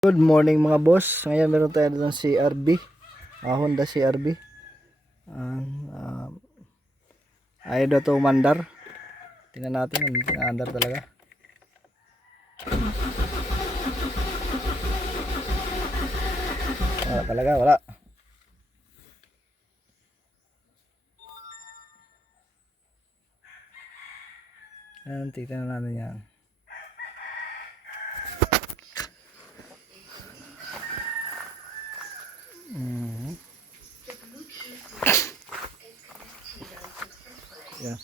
Good morning mga boss. Ngayon meron tayo doon CRV, Honda CRV. Ayaw daw ito umandar. Tingnan natin kung inaandar talaga. Wala talaga, wala. Tingnan natin yan. Yan.